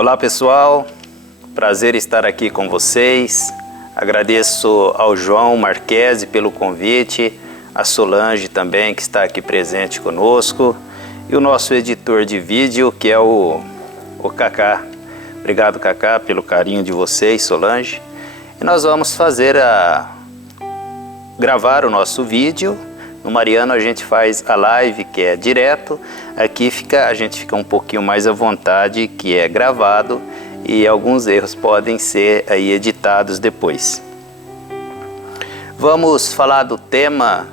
Olá pessoal, prazer estar aqui com vocês. Agradeço ao João Marquese pelo convite, a Solange também que está aqui presente conosco e o nosso editor de vídeo que é o Cacá. Obrigado Cacá pelo carinho de vocês, Solange. E nós vamos gravar o nosso vídeo. No Mariano a gente faz a live que é direto, aqui a gente fica um pouquinho mais à vontade que é gravado e alguns erros podem ser aí editados depois. Vamos falar do tema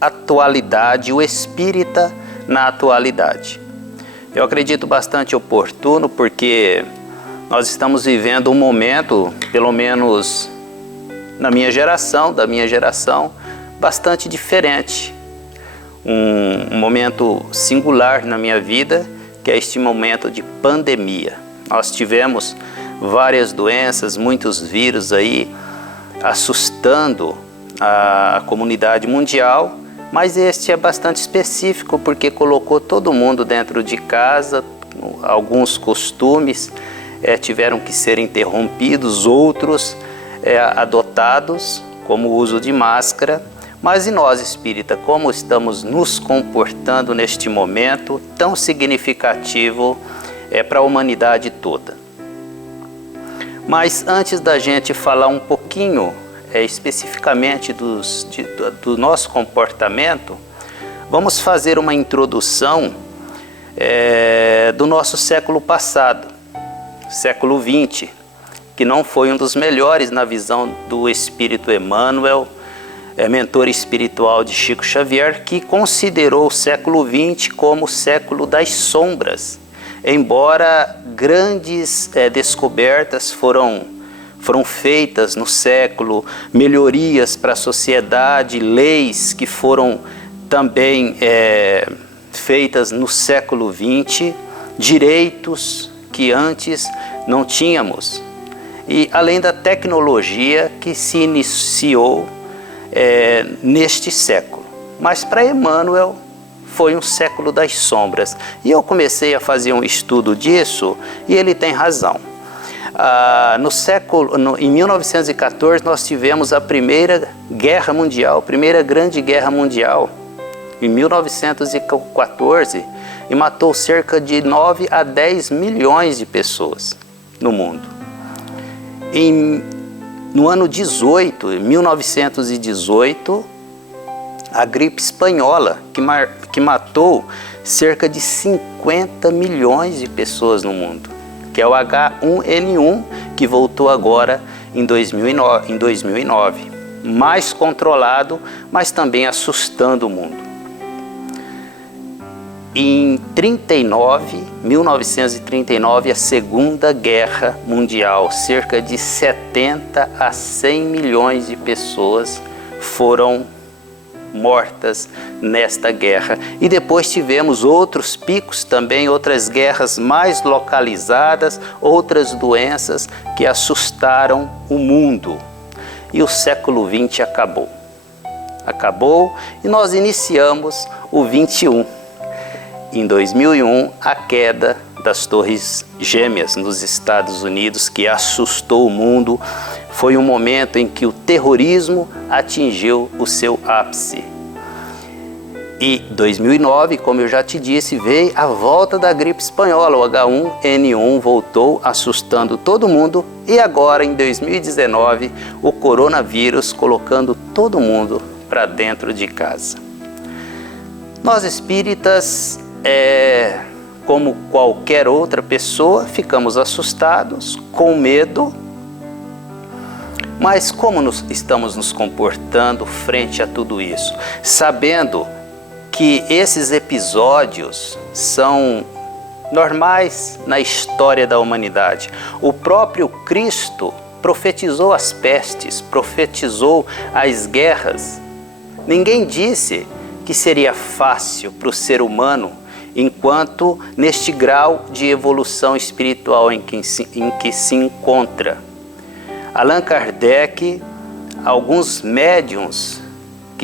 atualidade, o espírita na atualidade. Eu acredito bastante oportuno porque nós estamos vivendo um momento, pelo menos da minha geração, bastante diferente. Um momento singular na minha vida, que é este momento de pandemia. Nós tivemos várias doenças, muitos vírus aí assustando a comunidade mundial, mas este é bastante específico porque colocou todo mundo dentro de casa, alguns costumes tiveram que ser interrompidos, outros adotados, como o uso de máscara. Mas e nós, espírita, como estamos nos comportando neste momento tão significativo para a humanidade toda? Mas antes da gente falar um pouquinho especificamente do nosso comportamento, vamos fazer uma introdução do nosso século passado, século XX, que não foi um dos melhores na visão do Espírito Emmanuel, mentor espiritual de Chico Xavier, que considerou o século XX como o século das sombras. Embora grandes descobertas foram feitas no século, melhorias para a sociedade, leis que foram também feitas no século XX, direitos que antes não tínhamos. E além da tecnologia que se iniciou neste século. Mas para Emmanuel foi um século das sombras. E eu comecei a fazer um estudo disso e ele tem razão. Em 1914 nós tivemos a Primeira Guerra Mundial, a Primeira Grande Guerra Mundial, em 1914, e matou cerca de 9 a 10 milhões de pessoas no mundo. No ano 1918, a gripe espanhola, que matou cerca de 50 milhões de pessoas no mundo, que é o H1N1, que voltou agora em 2009, mais controlado, mas também assustando o mundo. Em 1939, a Segunda Guerra Mundial, cerca de 70 a 100 milhões de pessoas foram mortas nesta guerra. E depois tivemos outros picos também, outras guerras mais localizadas, outras doenças que assustaram o mundo. E o século XX acabou. Acabou e nós iniciamos o 21. Em 2001, a queda das Torres Gêmeas nos Estados Unidos, que assustou o mundo, foi um momento em que o terrorismo atingiu o seu ápice. E 2009, como eu já te disse, veio a volta da gripe espanhola, o H1N1 voltou assustando todo mundo e agora em 2019 o coronavírus colocando todo mundo para dentro de casa. Nós espíritas, como qualquer outra pessoa, ficamos assustados, com medo, mas como estamos nos comportando frente a tudo isso? Sabendo que esses episódios são normais na história da humanidade. O próprio Cristo profetizou as pestes, profetizou as guerras. Ninguém disse que seria fácil para o ser humano enquanto neste grau de evolução espiritual em que se encontra. Allan Kardec, alguns médiuns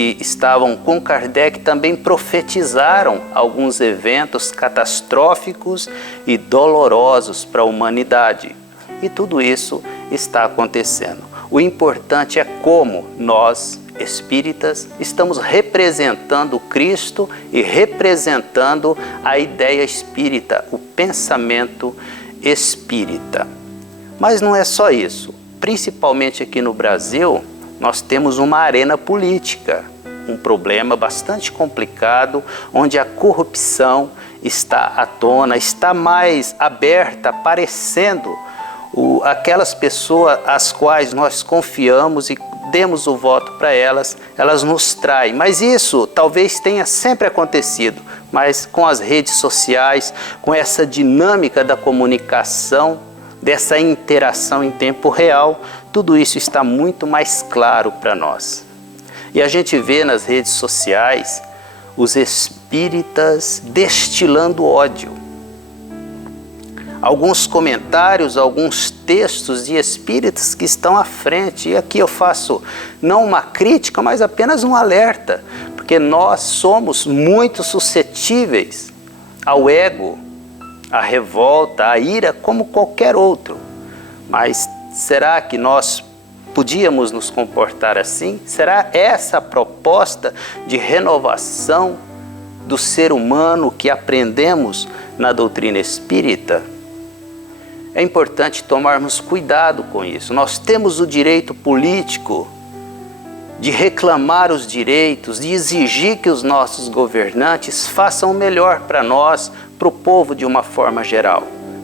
que estavam com Kardec também profetizaram alguns eventos catastróficos e dolorosos para a humanidade. E tudo isso está acontecendo. O importante é como nós, espíritas, estamos representando Cristo e representando a ideia espírita, o pensamento espírita. Mas não é só isso. Principalmente aqui no Brasil, nós temos uma arena política, um problema bastante complicado, onde a corrupção está à tona, está mais aberta, aparecendo aquelas pessoas às quais nós confiamos e demos o voto para elas, elas nos traem. Mas isso talvez tenha sempre acontecido, mas com as redes sociais, com essa dinâmica da comunicação, dessa interação em tempo real, tudo isso está muito mais claro para nós. E a gente vê nas redes sociais os espíritas destilando ódio. Alguns comentários, alguns textos de espíritas que estão à frente. E aqui eu faço não uma crítica, mas apenas um alerta, porque nós somos muito suscetíveis ao ego, à revolta, à ira, como qualquer outro. Mas será que nós podíamos nos comportar assim? Será essa a proposta de renovação do ser humano que aprendemos na doutrina espírita? É importante tomarmos cuidado com isso. Nós temos o direito político de reclamar os direitos, de exigir que os nossos governantes façam o melhor para nós, para o povo de uma forma geral.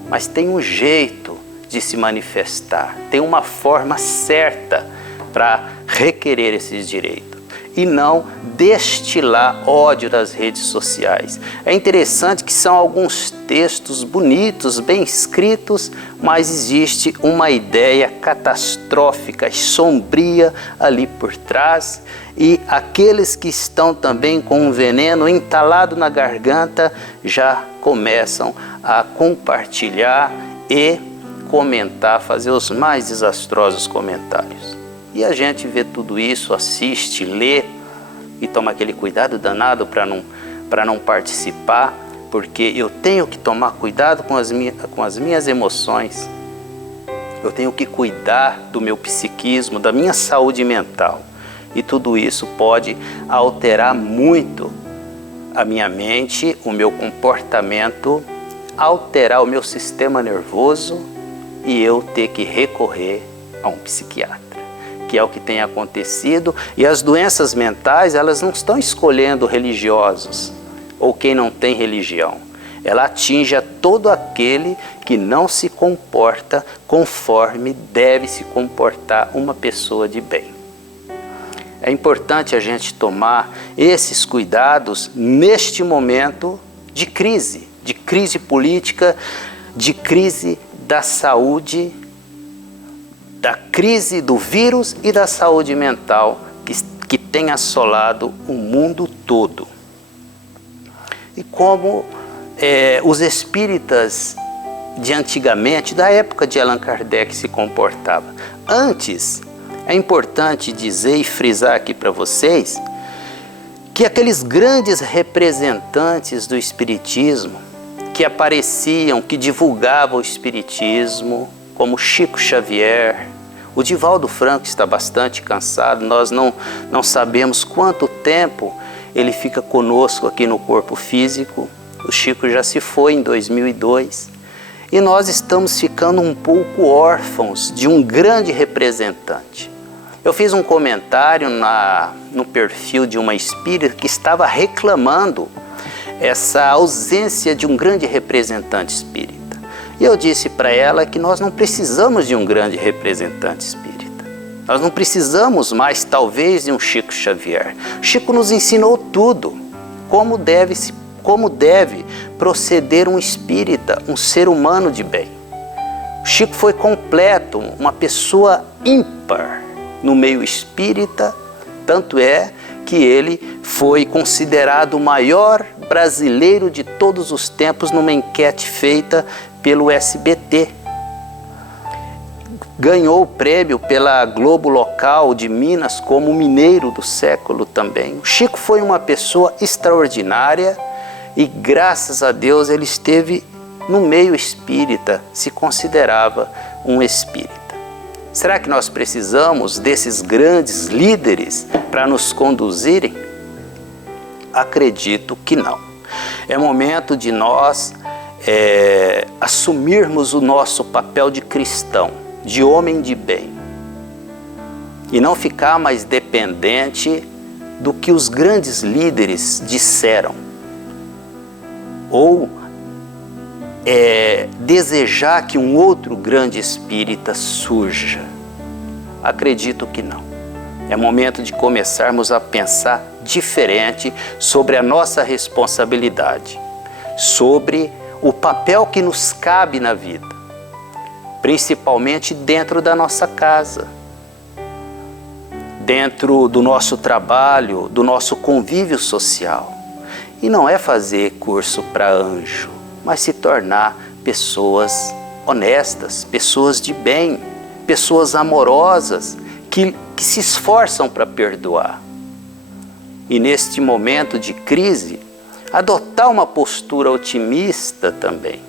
Mas tem um jeito de se manifestar, tem uma forma certa para requerer esses direitos e não destilar ódio das redes sociais. É interessante que são alguns textos bonitos, bem escritos, mas existe uma ideia catastrófica e sombria ali por trás, e aqueles que estão também com um veneno entalado na garganta já começam a compartilhar e comentar, fazer os mais desastrosos comentários. E a gente vê tudo isso, assiste, lê e toma aquele cuidado danado para não participar, porque eu tenho que tomar cuidado com as minhas emoções, eu tenho que cuidar do meu psiquismo, da minha saúde mental. E tudo isso pode alterar muito a minha mente, o meu comportamento, alterar o meu sistema nervoso e eu ter que recorrer a um psiquiatra, que é o que tem acontecido. E as doenças mentais, elas não estão escolhendo religiosos ou quem não tem religião. Ela atinge a todo aquele que não se comporta conforme deve se comportar uma pessoa de bem. É importante a gente tomar esses cuidados neste momento de crise política, de crise da saúde, da crise do vírus e da saúde mental que tem assolado o mundo todo. E como os espíritas de antigamente, da época de Allan Kardec, se comportavam. Antes, é importante dizer e frisar aqui para vocês que aqueles grandes representantes do espiritismo que apareciam, que divulgavam o espiritismo, como Chico Xavier, o Divaldo Franco está bastante cansado, nós não sabemos quanto tempo ele fica conosco aqui no corpo físico. O Chico já se foi em 2002 e nós estamos ficando um pouco órfãos de um grande representante. Eu fiz um comentário no perfil de uma espírita que estava reclamando essa ausência de um grande representante espírita. E eu disse para ela que nós não precisamos de um grande representante espírita. Nós não precisamos mais, talvez, de um Chico Xavier. Chico nos ensinou tudo, como deve proceder um espírita, um ser humano de bem. Chico foi completo, uma pessoa ímpar no meio espírita, tanto é que ele foi considerado o maior brasileiro de todos os tempos numa enquete feita pelo SBT. ganhou o prêmio pela Globo Local de Minas como mineiro do século também. O Chico foi uma pessoa extraordinária e, graças a Deus, ele esteve no meio espírita, se considerava um espírita. Será que nós precisamos desses grandes líderes para nos conduzirem? Acredito que não. É momento de nós assumirmos o nosso papel de cristão, de homem de bem, e não ficar mais dependente do que os grandes líderes disseram, ou desejar que um outro grande espírita surja. Acredito que não. É momento de começarmos a pensar diferente sobre a nossa responsabilidade, sobre o papel que nos cabe na vida, principalmente dentro da nossa casa, dentro do nosso trabalho, do nosso convívio social. E não é fazer curso para anjo, mas se tornar pessoas honestas, pessoas de bem, pessoas amorosas, que se esforçam para perdoar. E neste momento de crise, adotar uma postura otimista também.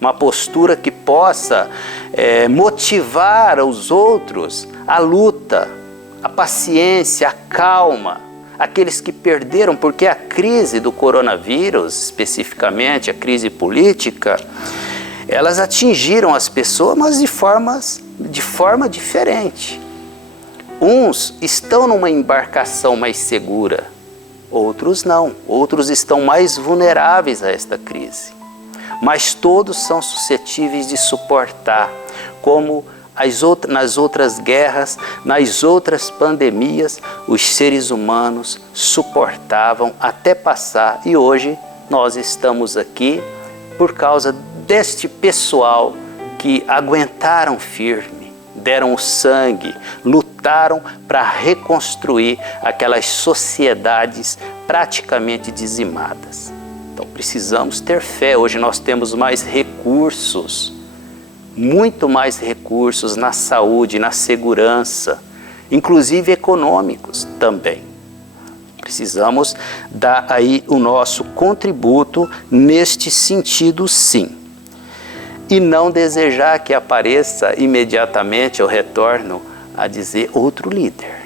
Uma postura que possa motivar os outros à luta, à paciência, à calma. Aqueles que perderam, porque a crise do coronavírus, especificamente a crise política, elas atingiram as pessoas, mas de forma diferente. Uns estão numa embarcação mais segura, outros não. Outros estão mais vulneráveis a esta crise. Mas todos são suscetíveis de suportar, como nas outras guerras, nas outras pandemias, os seres humanos suportavam até passar, e hoje nós estamos aqui por causa deste pessoal que aguentaram firme, deram o sangue, lutaram para reconstruir aquelas sociedades praticamente dizimadas. Então precisamos ter fé. Hoje nós temos mais recursos, muito mais recursos na saúde, na segurança, inclusive econômicos também. Precisamos dar aí o nosso contributo neste sentido, sim. E não desejar que apareça imediatamente ao retorno a dizer outro líder.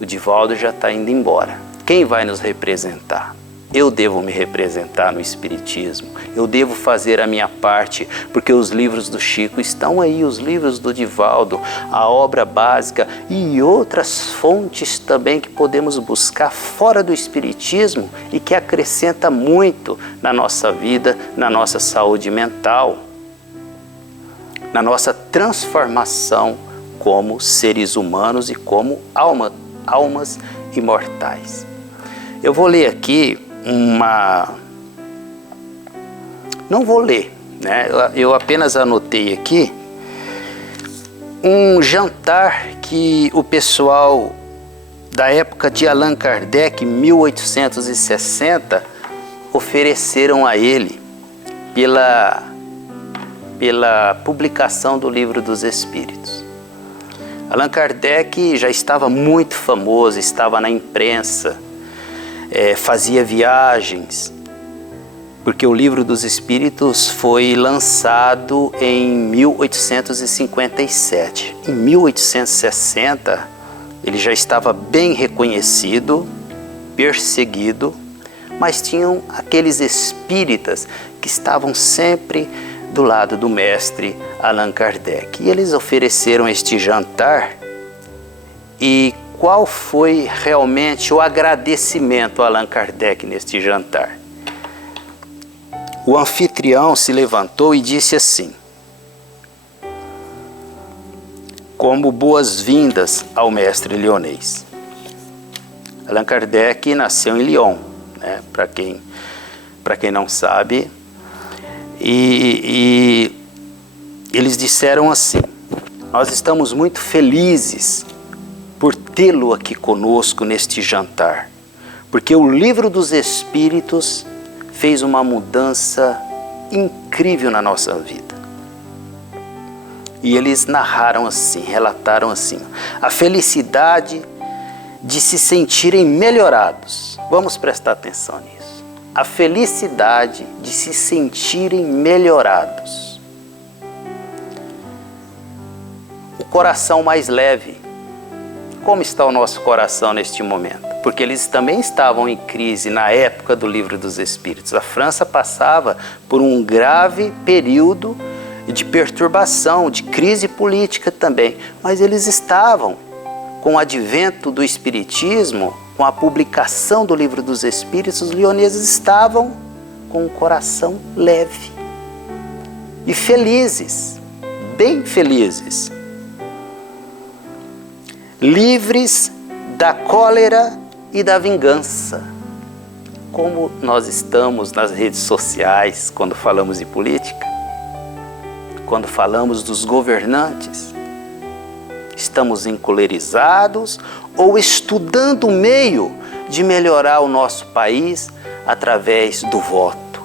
O Divaldo já está indo embora. Quem vai nos representar? Eu devo me representar no Espiritismo, eu devo fazer a minha parte, porque os livros do Chico estão aí, os livros do Divaldo, a obra básica e outras fontes também que podemos buscar fora do Espiritismo e que acrescenta muito na nossa vida, na nossa saúde mental, na nossa transformação como seres humanos e como almas imortais. Eu vou ler aqui não vou ler, né? Eu apenas anotei aqui um jantar que o pessoal da época de Allan Kardec, 1860, ofereceram a ele pela publicação do Livro dos Espíritos. Allan Kardec já estava muito famoso, estava na imprensa, fazia viagens, porque o Livro dos Espíritos foi lançado em 1857. Em 1860, ele já estava bem reconhecido, perseguido, mas tinham aqueles espíritas que estavam sempre do lado do mestre Allan Kardec. E eles ofereceram este jantar. E qual foi realmente o agradecimento a Allan Kardec neste jantar? O anfitrião se levantou e disse assim, como boas-vindas ao mestre Lyonês. Allan Kardec nasceu em Lyon, né? Para quem não sabe, e eles disseram assim: nós estamos muito felizes por tê-lo aqui conosco neste jantar, porque o Livro dos Espíritos fez uma mudança incrível na nossa vida. E eles narraram assim, relataram assim: a felicidade de se sentirem melhorados. Vamos prestar atenção nisso. A felicidade de se sentirem melhorados. O coração mais leve. Como está o nosso coração neste momento? Porque eles também estavam em crise na época do Livro dos Espíritos. A França passava por um grave período de perturbação, de crise política também. Mas eles estavam, com o advento do Espiritismo, com a publicação do Livro dos Espíritos, os lioneses estavam com o coração leve e felizes, bem felizes, livres da cólera e da vingança. Como nós estamos nas redes sociais quando falamos de política, quando falamos dos governantes, estamos encolerizados ou estudando o meio de melhorar o nosso país através do voto,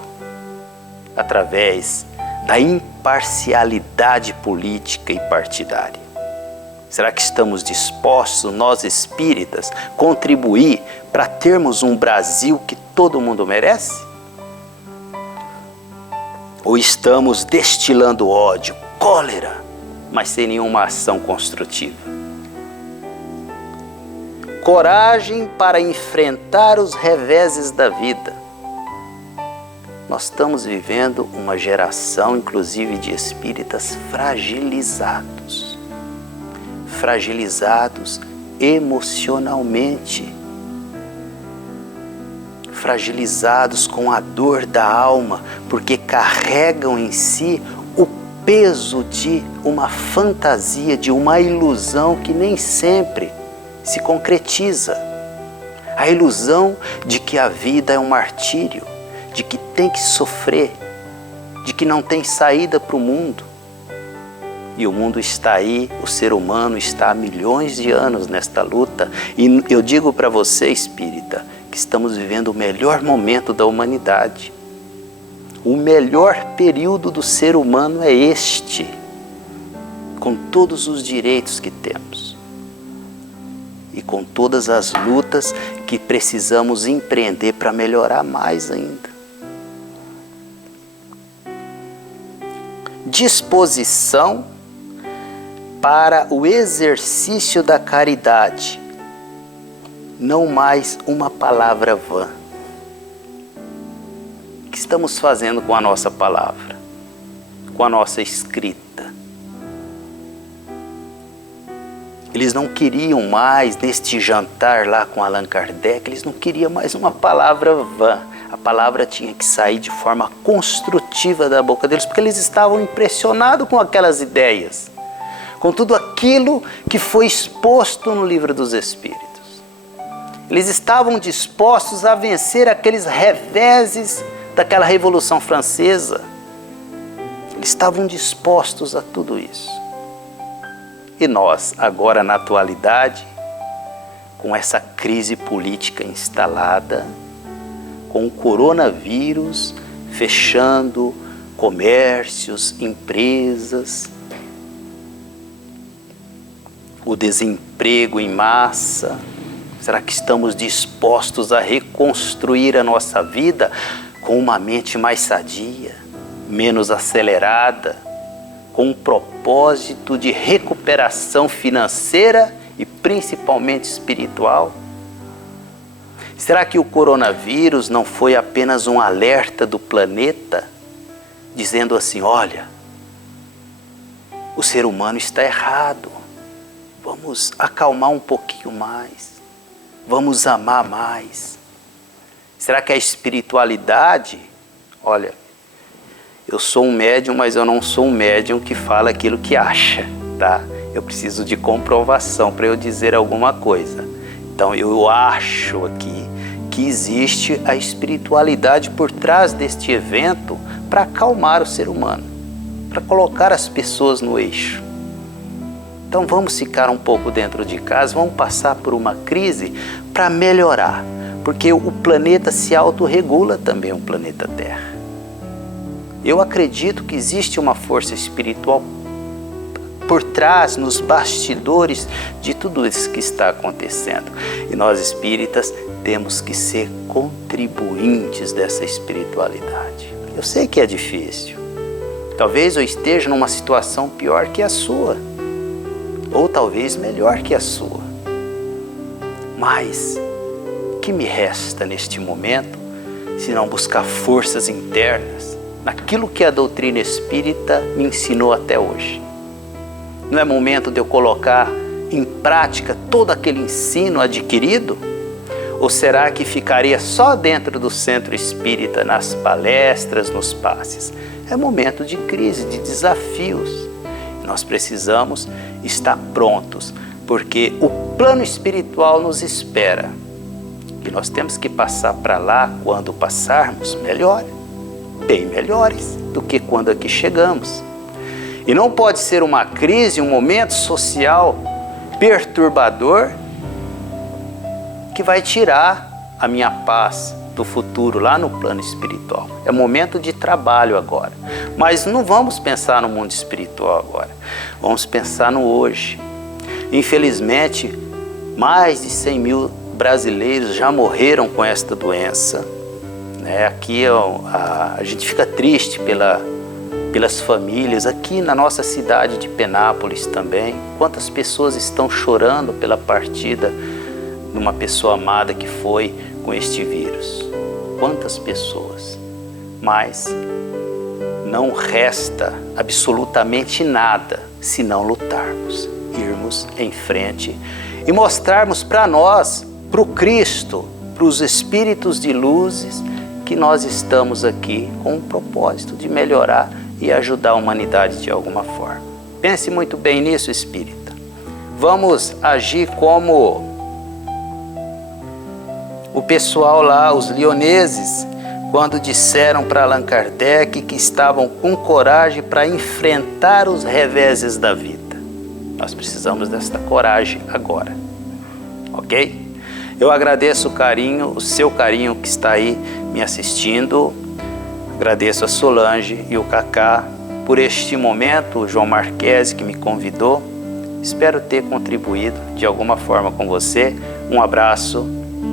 através da imparcialidade política e partidária. Será que estamos dispostos, nós espíritas, contribuir para termos um Brasil que todo mundo merece? Ou estamos destilando ódio, cólera, mas sem nenhuma ação construtiva? Coragem para enfrentar os reveses da vida. Nós estamos vivendo uma geração, inclusive, de espíritas fragilizados. Fragilizados emocionalmente. Fragilizados com a dor da alma, porque carregam em si o peso de uma fantasia, de uma ilusão que nem sempre se concretiza. A ilusão de que a vida é um martírio, de que tem que sofrer, de que não tem saída para o mundo. E o mundo está aí, o ser humano está há milhões de anos nesta luta. E eu digo para você, espírita, que estamos vivendo o melhor momento da humanidade. O melhor período do ser humano é este, com todos os direitos que temos e com todas as lutas que precisamos empreender para melhorar mais ainda. Disposição para o exercício da caridade, não mais uma palavra vã. O que estamos fazendo com a nossa palavra, com a nossa escrita? Eles não queriam mais, neste jantar lá com Allan Kardec, eles não queriam mais uma palavra vã. A palavra tinha que sair de forma construtiva da boca deles, porque eles estavam impressionados com aquelas ideias, com tudo aquilo que foi exposto no Livro dos Espíritos. Eles estavam dispostos a vencer aqueles reveses daquela Revolução Francesa. Eles estavam dispostos a tudo isso. E nós, agora na atualidade, com essa crise política instalada, com o coronavírus fechando comércios, empresas, o desemprego em massa, será que estamos dispostos a reconstruir a nossa vida com uma mente mais sadia, menos acelerada, com um propósito de recuperação financeira e principalmente espiritual? Será que o coronavírus não foi apenas um alerta do planeta, dizendo assim, olha, o ser humano está errado, vamos acalmar um pouquinho mais, vamos amar mais? Será que a espiritualidade, olha, eu sou um médium, mas eu não sou um médium que fala aquilo que acha, tá? Eu preciso de comprovação para eu dizer alguma coisa. Então eu acho aqui que existe a espiritualidade por trás deste evento para acalmar o ser humano, para colocar as pessoas no eixo. Então vamos ficar um pouco dentro de casa, vamos passar por uma crise para melhorar, porque o planeta se autorregula também, o planeta Terra. Eu acredito que existe uma força espiritual por trás, nos bastidores de tudo isso que está acontecendo. E nós espíritas temos que ser contribuintes dessa espiritualidade. Eu sei que é difícil. Talvez eu esteja numa situação pior que a sua, ou talvez melhor que a sua. Mas o que me resta neste momento, se não buscar forças internas naquilo que a doutrina espírita me ensinou até hoje? Não é momento de eu colocar em prática todo aquele ensino adquirido? Ou será que ficaria só dentro do centro espírita, nas palestras, nos passes? É momento de crise, de desafios. Nós precisamos estar prontos, porque o plano espiritual nos espera. E nós temos que passar para lá, quando passarmos, melhor, bem melhores do que quando aqui chegamos. E não pode ser uma crise, um momento social perturbador que vai tirar a minha paz do futuro lá no plano espiritual. É momento de trabalho agora. Mas não vamos pensar no mundo espiritual agora. Vamos pensar no hoje. Infelizmente, mais de 100 mil brasileiros já morreram com esta doença. Aqui a gente fica triste pelas famílias. Aqui na nossa cidade de Penápolis também. Quantas pessoas estão chorando pela partida de uma pessoa amada que foi com este vírus. Quantas pessoas. Mas não resta absolutamente nada se não lutarmos, irmos em frente e mostrarmos para nós, para o Cristo, para os espíritos de luzes, que nós estamos aqui com o propósito de melhorar e ajudar a humanidade de alguma forma. Pense muito bem nisso, espírita. Vamos agir como o pessoal lá, os lioneses, quando disseram para Allan Kardec que estavam com coragem para enfrentar os reveses da vida. Nós precisamos desta coragem agora, ok? Eu agradeço o carinho, o seu carinho que está aí me assistindo. Agradeço a Solange e o Cacá por este momento, o João Marquese que me convidou. Espero ter contribuído de alguma forma com você. Um abraço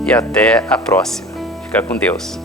e até a próxima. Fica com Deus.